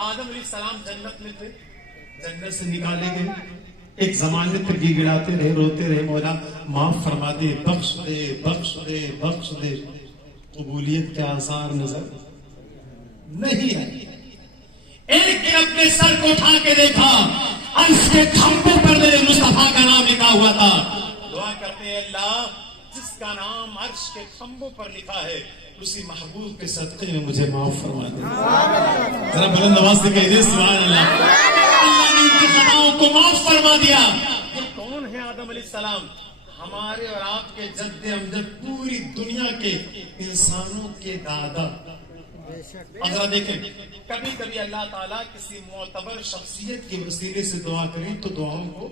آدم علیہ السلام جنت میں تھے، جنت سے نکالے گئے، ایک زمانے تک گڑ گڑاتے رہے، روتے رہے، مولا معاف فرما دے، بخش دے، بخش دے، بخش دے، قبولیت کے آثار نظر نہیں آئی۔ ایک نے اپنے سر کو اٹھا کے دیکھا، عرش کے کھمبوں پر میرے مصطفیٰ کا نام لکھا ہوا تھا۔ دعا کرتے ہیں اللہ جس کا نام عرش کے کھمبوں پر لکھا ہے اسی محبوب کے صدقے میں مجھے معاف فرما دے۔ ذرا بلند آواز سے کہہ دے سبحان اللہ۔ اللہ نے ان کی خطاؤں کو معاف فرما دیا۔ یہ کون ہے آدم علیہ السلام؟ ہمارے اور آپ کے جد امجد، پوری دنیا کے انسانوں کے دادا۔ ذرا دیکھیں، کبھی کبھی اللہ تعالیٰ کسی معتبر شخصیت کے وسیلے سے دعا کریں تو دعاؤں کو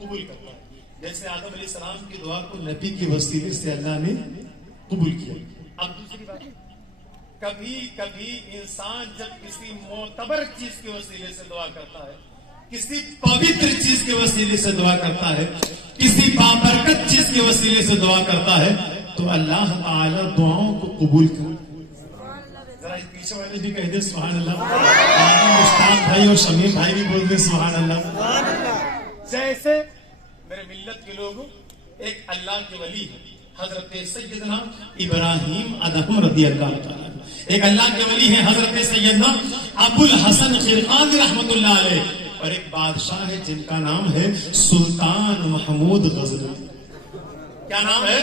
قبول کرتا ہے۔ جیسے آدم علیہ السلام کی دعا کو نبی کے وسیلے سے اللہ نے قبول کیا۔ اب دوسری بات، کبھی کبھی انسان جب کسی معتبر چیز کے وسیلے سے دعا کرتا ہے، کسی پوتر چیز کے وسیلے سے دعا کرتا ہے، کسی بابرکت چیز کے وسیلے سے دعا کرتا ہے تو اللہ تعالی دعاؤں کو قبول کرتا ہے۔ ذرا پیچھے والے بھی کہہ دے سبحان اللہ۔ مشتاق بھائی اور شمیم بھائی بھی بول دے سبحان اللہ۔ جیسے میرے ملت کے لوگ، ایک اللہ کے ولی ہے حضرت سیدنا ابراہیم ادہم رضی اللہ تعالیٰ، ایک اللہ کے ولی ہے حضرت سیدنا ابو الحسن خرقانی رحمت اللہ علیہ، اور ایک بادشاہ ہے جن کا نام ہے سلطان محمود غزنوی۔ کیا نام ہے؟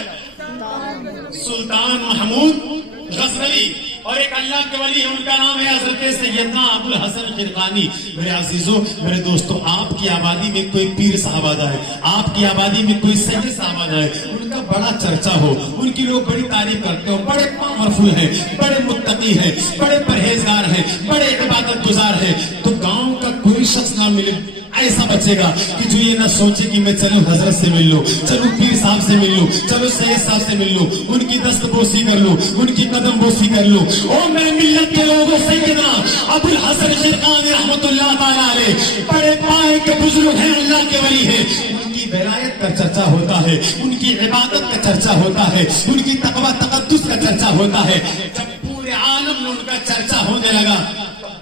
سلطان محمود غزنوی۔ اور ایک اللہ کے ولی ہے، ان کا نام ہے حضرت سیدنا ابو الحسن خرقانی۔ میرے عزیزوں، میرے دوستوں، آپ کی آبادی میں کوئی پیر صاحبزادہ ہے، آپ کی آبادی میں کوئی سید صاحبزادہ ہے، ان کا بڑا چرچا ہو، ان کی لوگ بڑی تعریف کرتے ہو، بڑے پاورفل ہیں، بڑے متقی ہیں، بڑے پرہیزگار ہیں، بڑے عبادت گزار ہیں، تو گاؤں کا کوئی شخص نہ ملے ایسا بچے گا کہ جو یہ نہ سوچے کہ میں چلوں حضرت سے مل لوں، چلوں پیر صاحب سے مل لوں، چلو سید صاحب سے مل لوں، ان کی دست بوسی کر لوں، ان کی قدم بوسی کر لوں۔ او میرے ملت کے لوگوں، سیدنا ابو الحسن خرقانی رحمت اللہ تعالیٰ علیہ بڑے پائے کے بزرگ ہیں، اللہ کے ولی ہیں، ان کی ولایت کا چرچا ہوتا ہے، ان کی عبادت کا چرچا ہوتا ہے، ان کی تقویٰ تقدس کا چرچا ہوتا ہے۔ جب پورے عالم میں ان کا چرچا ہونے لگا،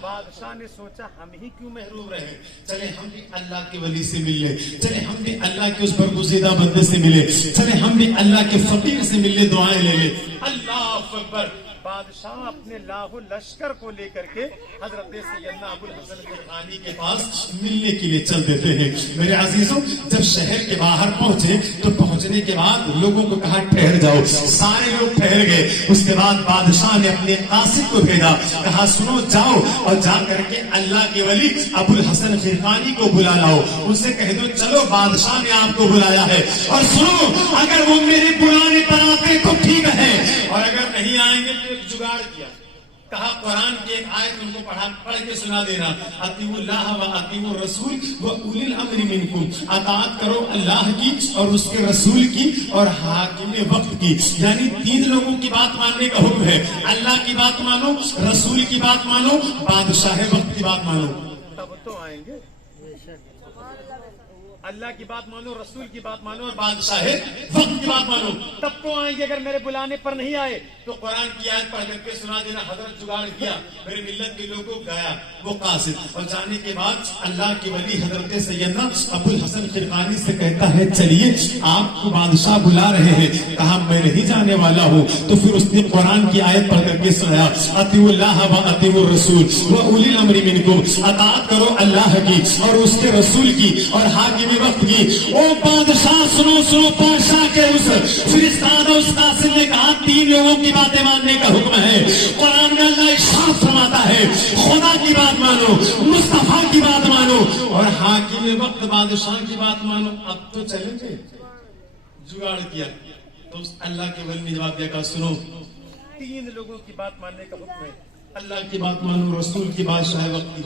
بادشاہ نے سوچا ہم ہی کیوں محروم رہے، چلے ہم بھی اللہ کے ولی سے مل لیں، چلے ہم بھی اللہ کے اس برگزیدہ بندے سے ملے، چلے ہم بھی اللہ کے فقیر سے مل لیں، دعائیں لے لیں۔ اللہ اکبر۔ بادشاہ اپنے لاہو لشکر کو لے کر کے حضرت سیدنا ابو الحسن خرقانی کے پاس ملنے کے لیے چل دیتے ہیں۔ میرے عزیزوں، جب شہر کے باہر پہنچے تو پہنچنے کے بعد لوگوں کو کہا ٹھہر جاؤ، سارے لوگ ٹھہر گئے۔ اس کے بعد بادشاہ نے اپنے قاصد کو بھیجا، کہا سنو جاؤ اور جا کر کے اللہ کے ولی ابو الحسن خرقانی کو بلا لاؤ، ان سے کہہ دو چلو بادشاہ نے آپ کو بلایا ہے، اور سنو اگر وہ میرے بلانے پر آتے تو ٹھیک ہے، اور اگر نہیں آئیں گے تو ایک جگاڑ کیا، کہا قرآن کی ایک آیت ان کو پڑھ کے سنا دینا، اطیعوا اللہ و اطیعوا الرسول و اولی الامر منکم، اطاعت کرو اللہ کی اور اس کے رسول کی اور حاکم وقت کی، یعنی تین لوگوں کی بات ماننے کا حکم ہے، اللہ کی بات مانو، رسول کی بات مانو، بادشاہ وقت کی بات مانو، تب تو آئیں گے۔ اللہ کی بات مانو، رسول کی بات مانو اور بادشاہ وقت کی بات مانو، تب تو آئیں گے۔ اگر میرے بلانے پر نہیں آئے تو قرآن کی آیت پڑھ کر کے سنا دینا۔ حضرت جگاڑ کیا، میرے ملت کے لوگوں گیا وہ قاصد، اور جانے کے بعد اللہ کے ولی حضرت سیدنا ابو الحسن خرقانی سے کہتا ہے چلیے آپ کو بادشاہ بلا رہے ہیں، کہا میں نہیں جانے والا ہوں۔ تو پھر اس نے قرآن کی آیت پڑھ کر کے سنایا، اطیعوا اللہ و اطیعوا الرسول و اولی الامر منکم، اطاعت کرو اللہ کی اور اس کے رسول کی اور حاکم وقت کی۔ او بادشاہ سنو سنو، بادشاہ کے اس فرستادہ اس قاصد نے کہا تین لوگوں کی باتیں ماننے کا حکم ہے۔ قرآن میں اللہ ارشاد فرماتا ہے خدا کی بات مانو، مصطفیٰ کی بات مانو اور حاکم وقت بادشاہ کی بات مانو۔ اب تو چلیں گے، جگاڑ کیا تو اللہ کے ولی نے جواب دیا، کہا سنو تین لوگوں کی بات ماننے کا حکم ہے، اللہ کی بات مانو، رسول کی، بادشاہ وقت کی۔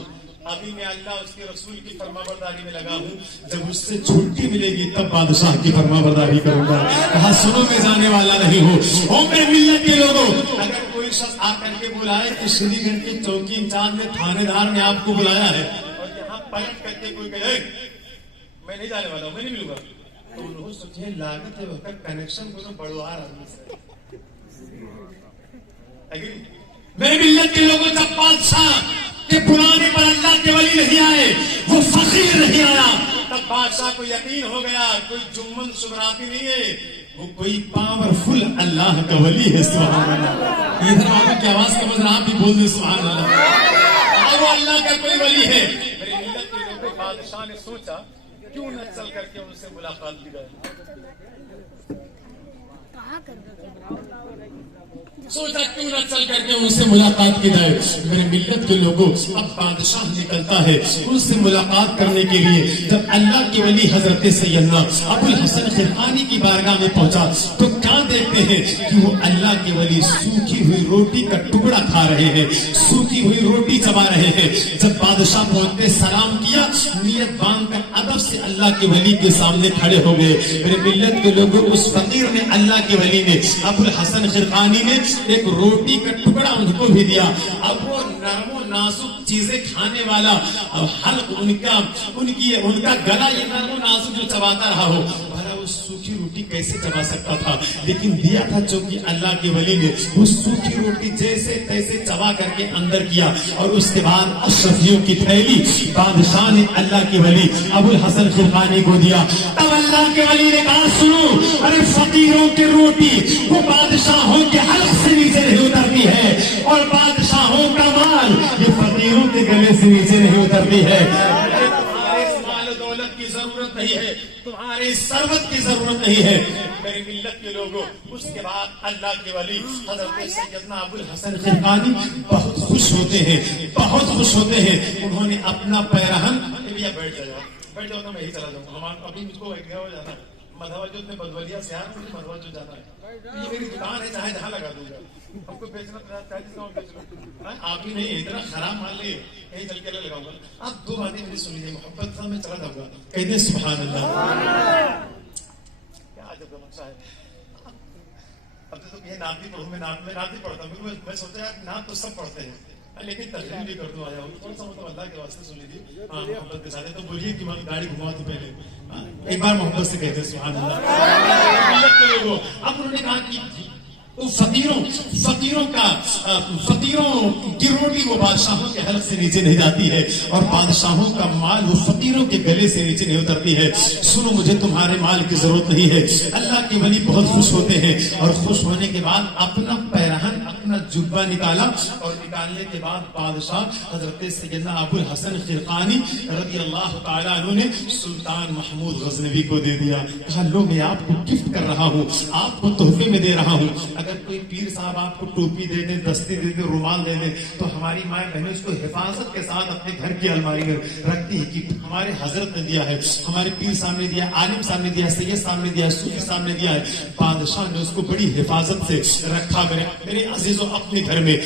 ابھی میں اللہ اس کے رسول کی فرما برداری میں لگا ہوں، جب اس سے چھٹی ملے گی تب بادشاہ کی فرما برداری کروں گا۔ کہا سنو میں جانے والا نہیں ہوں۔ او میرے ملت کے لوگوں، اگر کوئی شخص آ کر کے بلائے کہ شری گنج کے چوکی انچارج میں تھانے دار نے آپ کو بلایا ہے، اور یہاں پلٹ کر کے کوئی کہے میں نہیں جانے والا ہوں، میں نہیں ملوں گا، تو انہوں سوچے لاگت ہے وقت کنیکشن کو بڑھوا رہا ہے۔ میرے ملت کے لوگوں، جب بادشاہ کہ بلانے پر اللہ کے ولی نہیں آئے، وہ فقیر نہیں آیا، تب بادشاہ کو یقین ہو گیا کوئی جمن سبراتی نہیں ہے، وہ کوئی پاورفل اللہ کا ولی ہے۔ سبحان اللہ۔ ادھر آپ کی آواز کا مزہ آپ بھی بول دیں سبحان اللہ۔ وہ اللہ کا کوئی ولی ہے۔ میری ملت کے لوگوں، بادشاہ نے سوچا کیوں نہ چل کر کے ان سے ملاقات کی جائے، سوچا کیوں نہ چل کر کے ان سے ملاقات کی جائے۔ میرے ملت کے لوگوں، اب بادشاہ نکلتا ہے ان سے ملاقات کرنے کے لیے۔ جب اللہ کے ولی حضرت سیدنا ابو الحسن خرقانی کی بارگاہ میں پہنچا تو کیا دیکھتے ہیں کہ وہ اللہ کے ولی سوکھی ہوئی روٹی کا ٹکڑا کھا رہے ہیں، سوکھی ہوئی روٹی چبا رہے ہیں۔ جب بادشاہ پہنچتے سلام کیا، نیت باندھ کر ادب سے اللہ کے ولی کے سامنے کھڑے ہو گئے۔ میرے ملت کے لوگوں، اس فقیر نے، اللہ کے ولی نے، ابو الحسن خرقانی نے ایک روٹی کا ٹکڑا ان کو بھی دیا۔ اب وہ نرم و نازک چیزیں کھانے والا حلق ان کا گلا یہ نرم و نازک جو چباتا رہا ہو، اس سوکھی روٹی کیسے چبا سکتا تھا؟ لیکن دیا تھا چونکہ اللہ کے ولی نے، وہ سوکھی روٹی جیسے تیسے چبا کر کے اندر کیا، اور اس کے بعد اشرفیوں کی تھیلی بادشاہ نے اللہ کے ولی ابو الحسن خرقانی کو دیا۔ تب اللہ کے ولی نے کہا سنو، ارے فقیروں کی روٹی وہ بادشاہوں کے حلق سے نیچے نہیں اترتی ہے، اور بادشاہوں کا مال یہ فقیروں کے گلے سے نیچے نہیں اترتی ہے۔ ضرورت نہیں ہے، تمہارے ثروت کی ضرورت نہیں ہے۔ میری ملت کے لوگوں، اس کے بعد اللہ کے ولی حضرت سیدنا ابو الحسن خرقانی بہت خوش ہوتے ہیں، بہت خوش ہوتے ہیں۔ انہوں نے اپنا پیرہن، بیٹھ جاؤ تو میں ہی چلا جاؤں گا، ابھی مجھ کو ایک ہو جاتا ہے مدھوا جو میں بدولیا سے آیا، مجھے مدھوا جو جاتا ہے، یہ میری دکان ہے، چاہے جہاں لگا دوں گا، ہم کو بیچنا چاہے جس کا بیچ لو، آپ ہی نہیں اتنا خراب مال لے کہیں چل کے لگاؤں گا۔ آپ دو باتیں میری سن لیجیے، محبت سے میں چلا جاؤں گا، کہہ دیں سبحان اللہ۔ کیا عجب کا منشا ہے۔ اب تو یہ نعت بھی پڑھوں، میں نعت نہیں پڑھتا ہوں، میں سوچا یار نعت تو سب پڑھتے ہیں لیکن تقریر بھی کر دوں، آیا ہوں تھوڑا سا مطلب اللہ کے واسطے سن لیجیے محبت کے ساتھ۔ تو بولیے کہ میں گاڑی گھما دوں پہلے، ایک بار محبت سے کہتے سبحان اللہ۔ اب انہوں نے کہا کہ فقیروں کی روٹی وہ بادشاہوں کے حلق سے نیچے نہیں جاتی ہے، اور بادشاہوں کا مال وہ فقیروں کے گلے سے نیچے نہیں اترتی ہے۔ سنو، مجھے تمہارے مال کی ضرورت نہیں ہے۔ اللہ کے ولی بہت خوش ہوتے ہیں، اور خوش ہونے کے بعد اپنا پیرہن، اپنا جبہ نکالا، اور نکالنے کے بعد بادشاہ حضرت سیدنا ابو الحسن خرقانی رضی اللہ تعالیٰ عنہ نے سلطان محمود غزنوی کو دے دیا۔ کہا لو، میں آپ کو گفٹ کر رہا ہوں، آپ کو تحفے میں دے رہا ہوں۔ اگر کوئی پیر صاحب آپ کو ٹوپی دے دیں، دستی دے دیں، رومال دے دیں، تو ہماری مائیں بہنیں اس کو حفاظت کے ساتھ اپنے گھر کی الماری میں رکھتی ہے کہ ہمارے حضرت نے دیا ہے، ہمارے پیر صاحب نے دیا، عالم صاحب نے دیا، سید صاحب نے دیا، صوفی صاحب نے دیا ہے۔ بادشاہ نے اس کو بڑی حفاظت سے رکھا میرے عزیزوں اپنے گھر میں،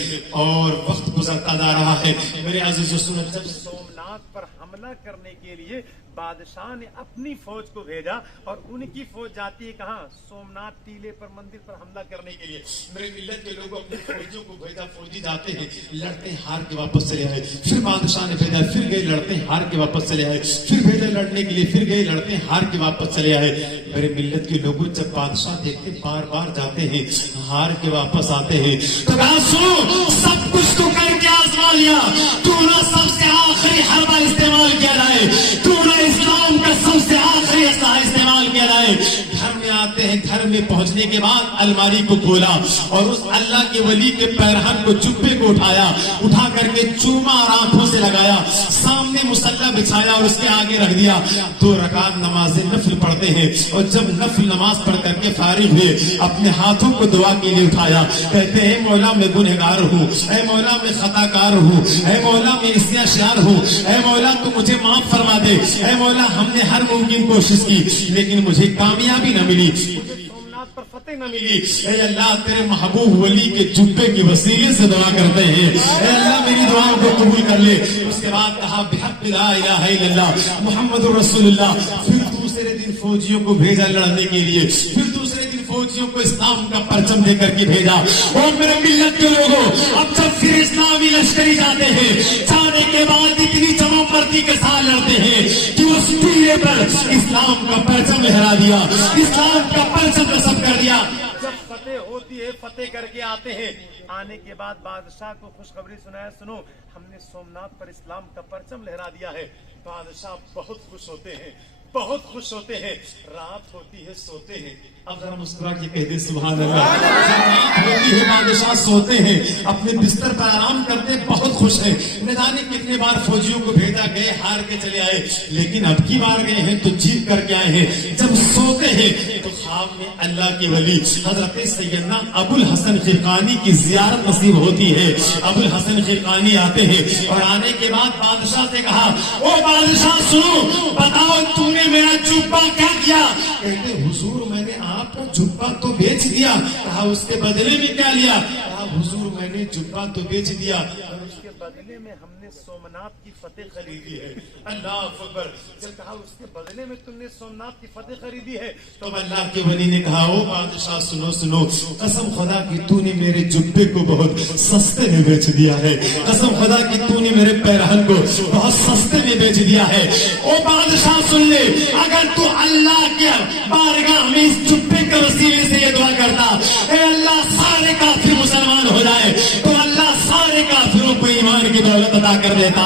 اور وقت گزرتا جا رہا ہے۔ میرے عزیزوں سنو، جب سومناتھ پر حملہ کرنے کے لیے بادشاہ نے اپنی فوج کو بھیجا، اور ان کی فوج جاتی ہے کہاں؟ سومناتھ ٹیلے پر، مندر پر حملہ کرنے کے لیے۔ میرے ملت کے لوگوں اپنی فوجیوں کو بھیجا، فوجی جاتے ہیں، لڑتے ہیں، ہار کے واپس چلے آئے۔ پھر بادشاہ نے بھیجا، پھر گئے، لڑتے ہیں، ہار کے واپس چلے آئے۔ پھر بھیجا لڑنے کے لیے، پھر گئے، لڑتے ہیں، ہار کے واپس چلے آئے۔ میرے ملت کے لوگوں، جب بادشاہ دیکھتے بار بار جاتے ہیں، ہار کے واپس آتے ہیں، تو کہا سنو، سب کچھ تو کر کے آزما لیا، کیوں نہ سب سے آخری حربہ استعمال کیا جائے، کیوں نہ اسلام کا سب سے آخری اسلحہ استعمال کیا جائے۔ گھر میں آتے ہیں، گھر میں پہنچنے کے بعد الماری کو کھولا، اور اس اللہ کے ولی کے پیرہن کو، جبے کو اٹھا کر کے چوما اور آنکھوں سے لگایا، سامنے مصلی بچھایا اور اس کے آگے رکھ دیا۔ 2 رکعت نماز نفل پڑھتے ہیں، اور جب نفل نماز پڑھ کر کے فارغ ہوئے، اپنے ہاتھوں کو دعا کے لیے اٹھایا، کہتے ہیں اے مولا میں گنہگار ہوں، اے مولا میں خطا کار ہوں، اے مولا میں استیا شعر ہوں، اے مولا تو مجھے معاف فرما دے، اے مولا ہم نے ہر ممکن کوشش کی لیکن مجھے کامیابی نہ ملی، سومناتھ پر فتح نہ ملی۔ اے اللہ تیرے محبوب ولی کے جبے کے وسیلے سے دعا کرتے ہیں، اے اللہ میری دعاؤں کو قبول کر لے۔ اس کے بعد کہا بحق لا الہ الا اللہ محمد رسول اللہ۔ پھر دوسرے دن فوجیوں کو بھیجا لڑنے کے لیے، پھر دوسرے دن فوجیوں کو اسلام کا پرچم دے کر کے بھیجا۔ اور میرے ملت کے لوگوں، اب جب پھر اسلامی لشکری جاتے ہیں، جانے کے بعد اتنی جمع پردی کے ساتھ لڑتے ہیں کہ اس ٹیلے پر اسلام کا پرچم لہرا دیا، اسلام کا پرچم نصب کر دیا۔ جب فتح ہوتی ہے، فتح کر کے آتے ہیں. آنے کے بعد بادشاہ کو خوشخبری سنایا, سنو ہم نے سومنات پر اسلام کا پرچم لہرا دیا ہے. بادشاہ بہت خوش ہوتے ہیں, بہت خوش ہوتے ہیں. رات ہوتی ہے سوتے ہیں. اب ذرا مسکرا کے کہہ دے سبحان اللہ. رات ہوتی ہے بادشاہ سوتے ہیں, اپنے بستر پر آرام کرتے, بہت خوش ہیں. نہ جانے کتنے بار فوجیوں کو بھیجا, گئے ہار کے چلے آئے, لیکن اب کی بار گئے ہیں تو جیت کر کے آئے ہیں. جب سوتے ہیں تو خواب میں اللہ کے ولی حضرت سیدنا ابو الحسن خرقانی کی زیارت نصیب ہوتی ہے. ابو الحسن خرقانی آتے ہیں اور آنے کے بعد بادشاہ سے کہا, او بادشاہ سنو, بتاؤ تو نے میرا جبہ کیا کیا؟ کہتے حضور میں نے آپ کا جبہ تو بیچ دیا. کہا اس کے بدلے میں کیا لیا؟ کہا حضور میں نے جبہ تو بیچ دیا, اس کے بدلے میں ہم نے سومنات کی فتح خریدی ہے. اللہ اکبر. جب کہا اس کے بدلے میں تم نے سومنات کی فتح خریدی ہے, تو اللہ کے ولی نے کہا, او بادشاہ سنو سنو, قسم خدا کی تو نے میرے جبے کو بہت سستے میں بیچ دیا ہے. قسم خدا کی تو نے میرے پیرہن کو بہت سستے میں بیچ دیا ہے. او بادشاہ سن لے, اگر تو اللہ کے بارگاہ میں اس جبے کے وسیلے سے یہ دعا کرتا, اے اللہ سارے کافر مسلمان ہو جائے, تو اللہ سارے کافروں کو ایمان کی دولت عطا کر دیتا.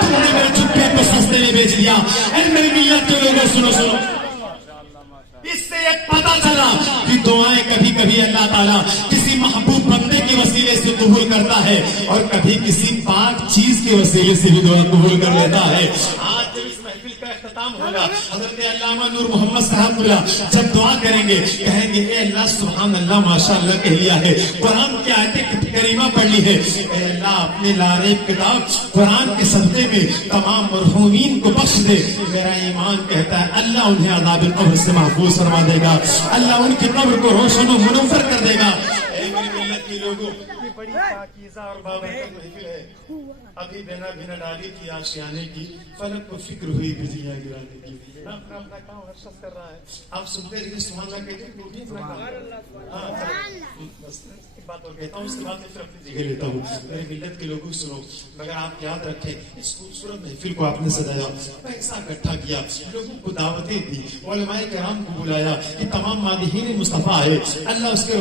تم نے میرے جبے کو سستے میں بیچ دیا. اے میری ملت کے لوگوں سنو سنو, اس سے ایک پتا چلا کہ دعائیں کبھی کبھی اللہ تعالیٰ کسی محبوب بندے کے وسیلے سے قبول کرتا ہے, اور کبھی کسی پاک چیز کے وسیلے سے بھی دعا قبول کر لیتا ہے. آج جب اس محفل کا اختتام ہوگا, حضرت علامہ نور محمد صاحب جب دعا کریں گے, کہیں گے, اے اللہ سبحان اللہ ماشاء اللہ کہہ لیا ہے, قرآن کی آیت کریمہ پڑھ لی ہے, اے اللہ اپنے لارے کتاب قرآن کے صدقے میں تمام مرحومین کو بخش دے. میرا ایمان کہتا ہے اللہ انہیں عذاب قبر سے محفوظ فرما دے گا, اللہ ان کی قبر کو روشن و منور کر دے گا. اے میری ملت کے لوگوں, یہ بڑی پاکیزہ اور بابرکت محفل ہے. ابھی بنا بنا ڈالی تھی آشیانے کی, فلک کو فکر ہوئی بجلیاں گرانے کی. اپنا اپنا کام ہر شخص کر رہا ہے. آپ سنتے رہیے سبحان اللہ کہتے ہیں, وہ بھی اپنا کام. بس ایک بات اور کہتا ہوں, اس کے بعد میں پھر اپنی جگہ لیتا ہوں. میری ملت کے لوگوں سنو, مگر آپ یاد رکھیں, اس خوبصورت محفل کو آپ نے سجایا, پیسہ اکٹھا کیا, لوگوں کو دعوتیں دی, علماء کرام کو بلایا, یہ تمام مادحین مصطفیٰ ہے. اللہ اس کے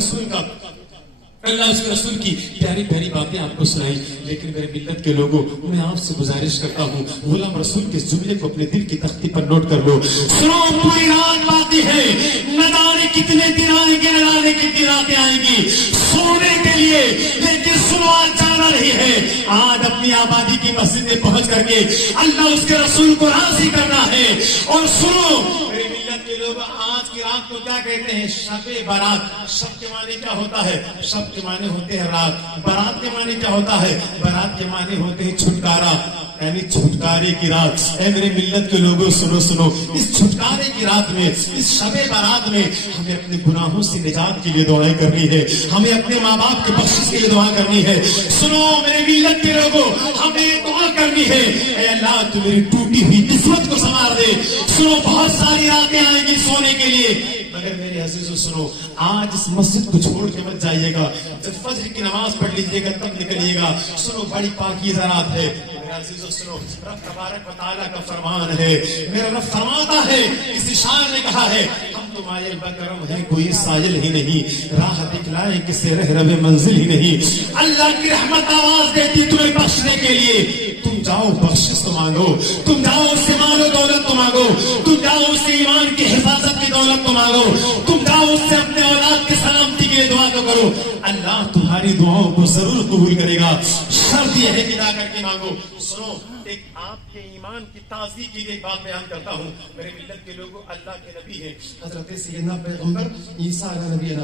رسول کی پیاری پیاری باتیں آپ کو سنائی. لیکن میرے ملت کے لوگوں, میں آپ سے گزارش کرتا ہوں, غلام رسول کے جملے کو اپنے دل کی تختی پر نوٹ کر لو. سنو, پوری رات باقی ہے, نہ جانے کتنے دن آئیں گے, نہ جانے کتنی راتیں آئیں گی سونے کے لیے, لیکن سنو آج جانا نہیں ہے. آج اپنی آبادی کی مسجد میں پہنچ کر کے اللہ اس کے رسول کو راضی کرنا ہے. اور سنو میرے ملت کے لوگ, آج کی رات کو کیا کہتے ہیں؟ شب برات. شب کے معنی کیا ہوتا ہے؟ شب کے معنی ہوتے ہیں رات. برات کے معنی کیا ہوتا ہے؟ برات کے معنی ہوتے ہیں چھٹکارا, یعنی چھٹکارے کی رات. اے میرے ملت کے لوگوں سنو سنو, اس چھٹکارے کی رات میں, اس شب برات میں ہمیں اپنے گناہوں سے نجات کے لیے دعائیں کرنی ہے, ہمیں اپنے ماں باپ کی بخشش کے لیے دعا کرنی ہے. سنو میرے ملت کے لوگوں, ہمیں دعا کرنی ہے, اے اللہ تو میری ٹوٹی ہوئی قسمت کو سنوار دے. سنو بہت ساری راتیں آئیں گی سونے کے لیے, مگر میرے عزیزو سنو, آج اس مسجد کو چھوڑ کے مت جائیے گا. جب فجر کی نماز پڑھ لیجیے گا تب نکلیے گا. سنو بڑی پاکیزہ رات ہے. عزیزو سنو, رب تبارک و تعالیٰ کا فرمان ہے, میرا رب فرماتا ہے, کسی شاعر نے کہا ہے, ہم تو مائل بکرم ہے, کوئی سائل ہی نہیں, راہ دکھلائے کسی رہرو منزل ہی نہیں. اللہ کی رحمت آواز دیتی تمہیں بخشنے کے لیے. تم جاؤ بخشش تو مانگو, تم جاؤ اس سے مال و دولت تو مانگو, تم جاؤ اس سے ایمان کی حفاظت کی دولت تو مانگو, تم جاؤ اس سے اپنے اولاد کی سلامتی کے لیے دعا تو کرو. اللہ تمہاری دعاؤں کو ضرور قبول کرے گا, شرط یہ ہے کہ جا کر کے مانگو. سنو, ایک آپ کے ایمان کی تعزیہ کی ایک بات بیان کرتا ہوں. میرے ملت کے لوگوں, اللہ کے نبی ہیں حضرت سیدنا پیغمبر عیسیٰ علیہ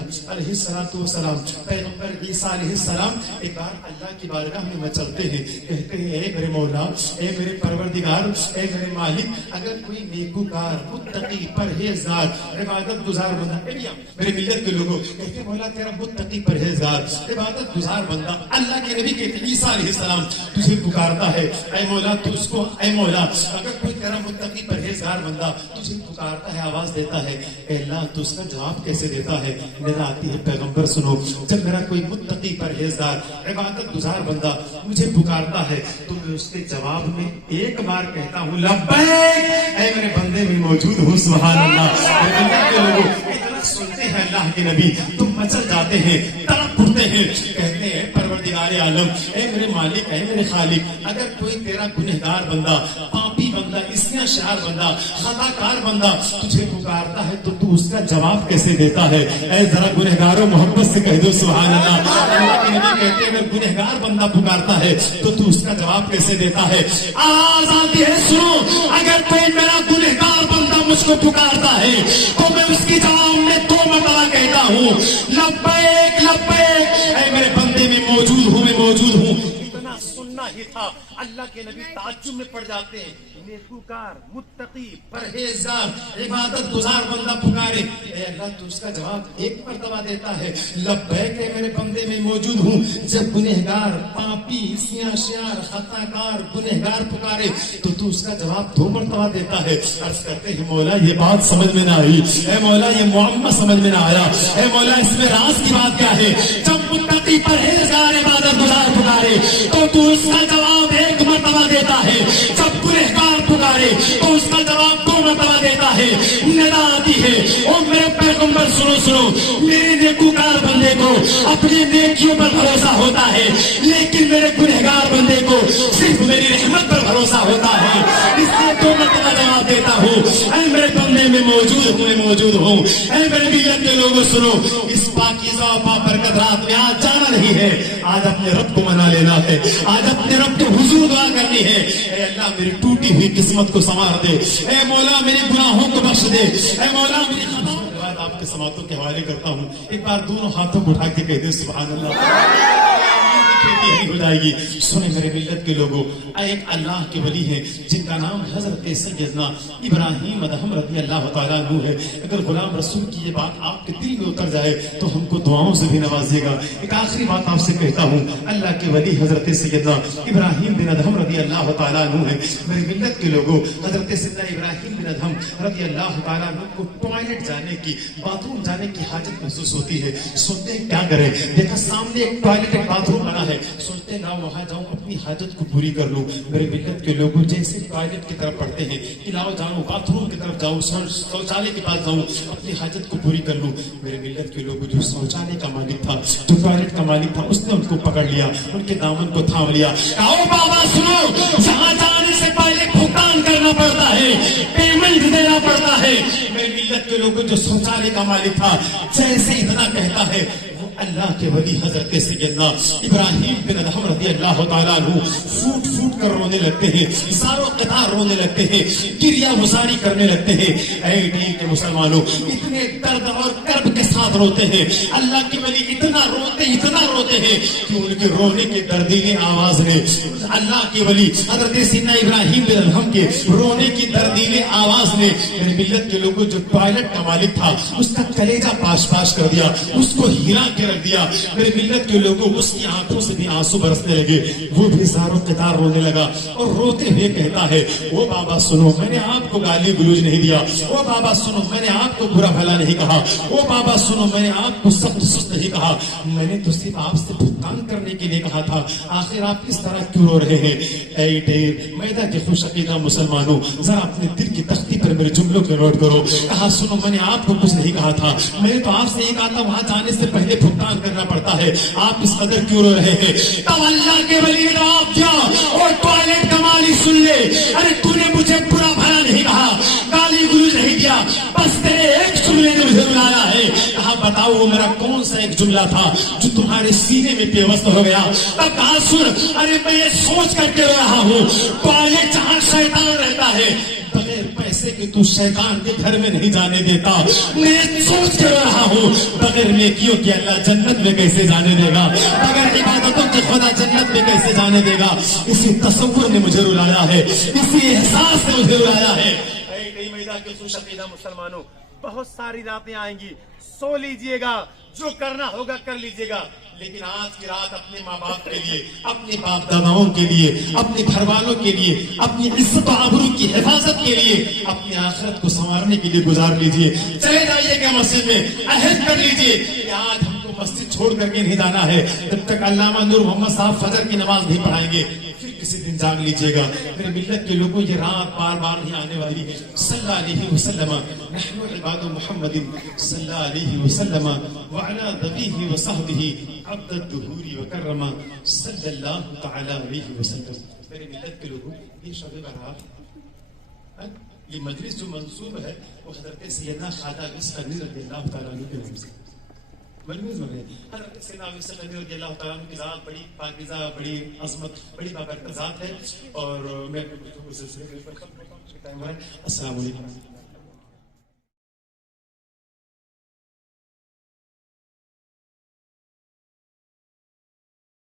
السلام, پیغمبر عیسیٰ علیہ السلام ایک بار اللہ کی بارگاہ میں مچلتے ہیں, کہتے ہیں, اے میرے مولا, اے میرے پروردگار, اے میرے مالک, اگر کوئی نیکوکار, متقی, پرہیزگار, عبادت گزار بندہ, میرے ملت کے لوگوں کہتے ہیں, مولا تیرا متقی, پرہیزگار, عبادت گزار بندہ, اللہ کے نبی کہتے ہیں عیسیٰ علیہ السلام تجھے پکارتا ہے, اے مولا تو اس کو, اے مولا اگر کوئی تیرا متقی پرہیزگار بندہ تجھے پکارتا ہے, آواز دیتا ہے, اے اللہ تو اس کا جواب کیسے دیتا ہے؟ نظر آتی ہے پیغمبر سنو, جب میرا کوئی متقی پرہیزگار عبادت گزار بندہ مجھے پکارتا ہے تو میں اس کے جواب میں ایک بار کہتا ہوں لبیک, اے میرے بندے میں موجود ہوں. سبحان اللہ. اتنا سنتے ہیں اللہ کے نبی, تم مچل جاتے ہیں, تڑپ اٹھتے ہیں, کہتے ہیں پروردگار عالم, اے میرے مالک, اے میرے خالق, اگر کوئی تیرا گنہگار بندہ, پاپی بندہ, اسنا شعار بندہ, خطا کار بندہ تجھے پکارتا ہے تو اس کا جواب کیسے دیتا ہے؟ اے ذرا گنہگاروں محبت سے کہہ دو سبحان اللہ. اللہ کے نبی کہتے ہیں اگر گنہگار بندہ پکارتا ہے تو اس کا جواب کیسے دیتا ہے؟ آواز آتی ہے سنو, اگر کوئی میرا گنہگار بندہ مجھ کو پکارتا ہے تو میں اس کی جواب میں 2 مرتبہ کہتا ہوں لبیک لبیک, اے میرے بندے میں موجود ہوں, میں موجود ہوں. اتنا سننا ہی تھا, اللہ کے نبی تعجب میں پڑ جاتے ہیں. نیکوکار, متقی, پرہیزگار, عبادت گزار بندہ پکارے, اے اللہ تو اس کا جواب 1 مرتبہ دیتا ہے لبیک اے میرے بندے میں موجود ہوں. جب گنہگار, پاپی, سیاہ شیار, خطا کار, گنہگار پکارے تو اس کا جواب 2 مرتبہ دیتا ہے. عرض کرتے ہیں مولا یہ بات سمجھ میں نہ آئی, اے مولا یہ معاملہ سمجھ میں نہ آیا, اے مولا اس میں راز کی بات کیا ہے؟ جب متقی, پرہیزگار, عبادت گزار پکارے تو اس کا جواب 1 مرتبہ دیتا ہے, جب گنہگار پکارے تو اس کا جواب 2 مرتبہ دیتا ہے. ندا آتی ہے, او میرے پیغمبر سنو, میرے نیکوکار بندے کو اپنی نیکیوں پر بھروسہ ہوتا ہے, لیکن میرے گنہگار بندے کو صرف میری رحمت پر بھروسہ ہوتا ہے, اس لیے 2 مرتبہ جواب دیتا ہوں اے میرے بندے میں موجود ہوں, میں موجود ہوں. اے میرے ملت کے لوگوں سنو, اس پاکیزہ و بابرکت رات میں آج جانا نہیں ہے, آج اپنے رب کو منا لینا ہے, آج اپنے رب کے حضور دعا کرنی ہے. اے اللہ میری ٹوٹی ہوئی قسمت کو سنوار دے, اے مولا میرے گناہوں کو بخش دے, اے مولا میری خطاؤں کے بعد آپ کے سماعتوں کے حوالے کرتا ہوں. ایک بار دونوں ہاتھوں کو اٹھا کے کہہ دے سبحان اللہ. ہو جائے گی. سنیں میرے ملت کے لوگوں, ایک اللہ کے ولی ہے جن کا نام حضرت سیدنا ابراہیم ادہم رضی اللہ تعالیٰ عنہ ہے. اگر غلام رسول کی یہ بات آپ کے دل میں اتر جائے تو ہم کو دعاؤں سے بھی نوازیے گا. ایک آخری بات آپ سے کہتا ہوں, اللہ کے ولی حضرت سیدنا ابراہیم بن ادہم رضی اللہ تعالیٰ عنہ ہے. میری ملت کے لوگوں, حضرت سیدنا ابراہیم بن ادہم رضی اللہ تعالیٰ عنہ کو ٹوائلٹ جانے کی, باتھ روم جانے کی حاجت محسوس ہوتی ہے. سنتے ہیں کیا کریں, دیکھا سامنے ایک ٹوائلٹ, ایک باتھ روم بنا ہے, سوچتے نہ وہاں جاؤں اپنی حاجت کو پوری کر لوں. میرے ملت کے لوگوں جیسے ٹوائلٹ کی طرف پڑھتے ہیں کہ لاؤ جاؤں باتھ روم کی طرف جاؤں, شوچالے کے پاس جاؤں اپنی حاجت کو پوری کر لوں. میرے ملت کے لوگوں جو شوچالے کا مالک تھا, جو ٹوائلٹ کا مالک تھا, اس نے ان کو پکڑ لیا, ان کے دامن کو تھام لیا. آؤ بابا سنو, جہاں جانے سے پہلے بھگتان کرنا پڑتا ہے, پیمنٹ دینا پڑتا ہے. میرے ملت کے لوگوں جو شوچالے کا مالک تھا جیسے اتنا کہتا ہے, اللہ کے ولی حضرت سیدنا ابراہیم بن ادہم رضی اللہ تعالیٰ عنہ پھوٹ پھوٹ کر رونے لگتے ہیں, زاروں قطار رونے لگتے ہیں, گریہ گزاری کرنے لگتے ہیں. اے ٹھیک ہے مسلمانوں, اتنے درد اور کرب کے ساتھ روتے ہیں. اللہ کے ولی اتنا روتے ہیں کہ ان کے رونے کے دردیلے آواز نے, اللہ کے ولی حضرت سیدنا ابراہیم بن ادہم کے رونے کی دردیلے آواز نے میری ملت کے لوگوں جو ٹوائلٹ کا مالک تھا اس کا کلیجہ پاش پاش کر دیا, اس کو ہلا کے رکھ دیا. میرے ملت کے لوگوں اس کی آنکھوں سے بھی آنسو برسنے لگے, وہ بھی زاروں قطار رونے لگا اور روتے ہوئے کہتا ہے, او بابا سنو, میں نے آپ کو گالی گلوج نہیں دیا, او بابا سنو, میں نے آپ کو برا بھلا نہیں کہا, او بابا سنو, میں نے آپ کو سخت سست نہیں کہا, میں نے تو صرف آپ سے بھگتان کرنے کے لیے کہا تھا. آخر آپ اس طرح کیوں رو رہے ہیں؟ اے ڈیر میدہ کے خوش عقیدہ مسلمانوں, ذرا اپنے دل کی تختی پر میرے جملوں کو نوٹ کرو. کہا سنو, میں نے آپ کو کچھ نہیں کہا تھا, میں نے تو آپ سے یہ کہا تھا وہاں جانے سے پہلے بھگتان کرنا پڑتا ہے, آپ اس قدر کیوں رو رہے ہیں؟ تب اللہ کے ولی نے جواب دیا, اور ٹوائلٹ کا مالک سن لے, ارے تو نے مجھے برا بھلا نہیں کہا, گالی گلوج نہیں کیا, بس تیرے ایک جملے نے مجھے بلایا ہے. کہا بتاؤ وہ میرا کون سا ایک جملہ تھا جو تمہارے سینے میں پیوست ہو گیا؟ تب کہا سن, ارے میں یہ سوچ کر کے رو رہا ہوں, ٹوائلٹ جہاں شیطان رہتا ہے, بغیر پیسے کے تو شیطان کے گھر میں نہیں جانے دیتا. میں سوچ کے رہا ہوں بغیر نیکیوں کے اللہ جنت میں کیسے جانے دے گا, بغیر عبادتوں کے خدا جنت میں کیسے جانے دے گا. اسی تصور نے مجھے رلایا ہے, اسی احساس نے مجھے رلایا ہے. مسلمانوں, بہت ساری راتیں آئیں گی, سو لیجئے گا, جو کرنا ہوگا کر لیجئے گا, لیکن آج کی رات اپنے ماں باپ کے لیے, اپنے باپ داداؤں کے لیے, اپنے گھر والوں کے لیے, اپنی عزت و آبرو کی حفاظت کے لیے, اپنی آخرت کو سنوارنے کے لیے گزار لیجئے. چلے جائیے گا مسجد میں, عہد کر لیجئے کہ آج ہم کو مسجد چھوڑ کر کے نہیں جانا ہے جب تک علامہ نور محمد صاحب فجر کی نماز نہیں پڑھائیں گے. پھر کسی دن ذہن جاگ لیجئے گا میرے ملت کے لوگوں، یہ رات بار بار نہیں آنے والی ہے. صلی اللہ علیہ وسلم نحن عباد محمد صلی اللہ علیہ وسلم وعلى ذبیہ وصحبہ عبد الدہور وکرم صلی اللہ تعالی علیہ وسلم. میرے ملت کے لوگوں، یہ شب برات، یہ مجلس جو منصوب ہے وہ حضرت سیدنا خواجہ ویس قرنی رضی اللہ تعالیٰ عنہ کے نام سے ملموز ہو گئے. حضرت سیدنا ویس قرنی رضی اللہ تعالیٰ عنہ کی ذات بڑی پاکیزہ، بڑی عظمت، بڑی بابرکت ذات ہے. اور میں السلام علیکم.